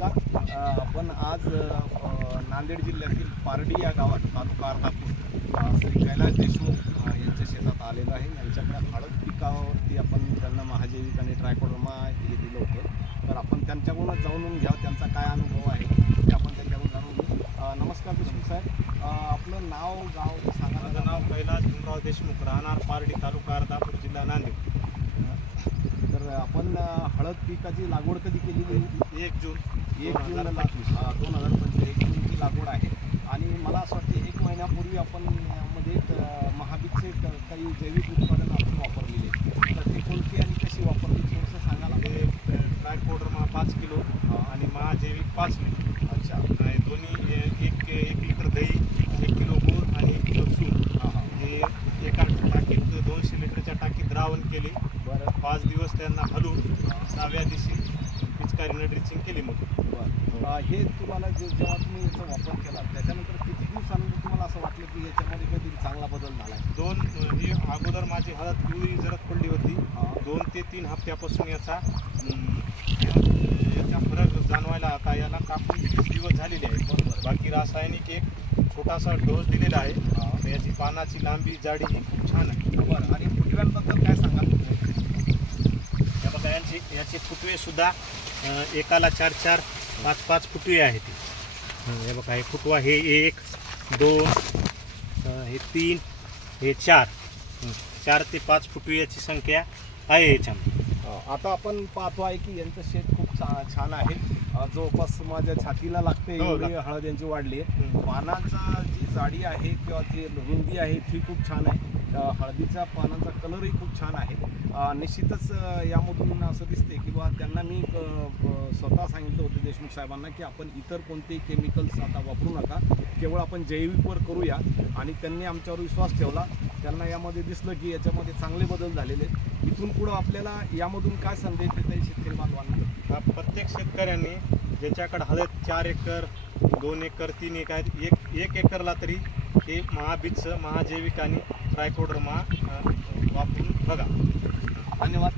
नमस्कार. आपण आज नांदेड जिल्ह्यातील पारडी या गावात तालुका अर्धापूर श्री कैलास देशमुख यांच्या शेतात आलेलो आहे. यांच्याकडे हळद पिकावरती आपण त्यांना महाजैविक आणि ट्रायकोडर्मा हे दिलं होतं. तर आपण त्यांच्याकडूनच जाणून घ्यावं त्यांचा काय अनुभव आहे ते आपण त्यांच्याकडून जाणून घेऊ. नमस्कार देशमुख साहेब, आपलं नाव गाव सांगा. माझं नाव कैलास भीमराव देशमुख, राहणार पारडी, तालुका अर्धापूर, जिल्हा नांदेड. तर आपण हळद पिकाची लागवड कधी केलेली होती? 1 जून 2025 1 जूनची लागवड आहे. आणि मला असं वाटतं 1 महिन्यापूर्वी आपण यामध्ये महाबीजचे काही जैविक उत्पादनं आपण वापरलेले. तर ते कोणती आणि कशी वापरली थोडंसं सांगायला. ते ट्रायकोडर्मा 5 किलो आणि महाजैविक 5 लिटर. अच्छा. दोन्ही 1 लिटर दही, 1 किलो गूळ आणि 1 किलो चून हे एका टाकीत 200 लिटरच्या टाकीत द्रावण केले. बरं. 5 दिवस त्यांना हलवून 6व्या दिवशी पिचकारीनं ड्रिचिंग केली. मग हे तुम्हाला जेव्हा तुम्ही याचा वापर केला त्याच्यानंतर किती दिवसानंतर तुम्हाला असं वाटलं की याच्यामध्ये काहीतरी चांगला बदल झाला आहे? ही अगोदर माझी हळद पिवळी जरद पडली होती. 2 ते 3 हप्त्यापासून याचा फरक जाणवायला आता याला कापून 30 दिवस झालेले आहेत. बरोबर. बाकी रासायनिक एक छोटासा डोस दिलेला आहे. याची पानाची लांबी जाडी ही खूप छान आहे. बरं. आणि फुटव्यांबद्दल काय सांगाल? त्या बघा याचे फुटवे सुद्धा एकाला 4-4, 5-5 फुटवे आहेत. हे बघा, हे फुटवा हे 1, 2, हे 3, हे 4 ते 5 फुटवे याची संख्या आहे याच्यामध्ये. आता आपण पाहतो आहे की यांचं शेत खूप छान आहे. जवळपास माझ्या छातीला लागते एवढी हळद यांची वाढली आहे. पानाचा जी जाडी आहे किंवा जी रुंदी आहे ती खूप छान आहे. हळदीच्या पानांचा कलरही खूप छान आहे. निश्चितच यामधून असं दिसते की बा त्यांना मी स्वतः सांगितलं होतं देशमुख साहेबांना की आपण इतर कोणतेही केमिकल्स आता वापरू नका, केवळ आपण जैविकवर करूया. आणि त्यांनी आमच्यावर विश्वास ठेवला. त्यांना यामध्ये दिसलं की याच्यामध्ये चांगले बदल झालेले. इथून पुढं आपल्याला यामधून काय संदेश देता येईल शेतकरी बांधवांना? प्रत्येक शेतकऱ्यांनी ज्याच्याकडे हळद 4 एकर, 2 एकर, 3 एकर, 1 एकरला तरी हे महाबीजचं महाजैविक आणि ट्रायकोडर्मा वापरून बघा. धन्यवाद.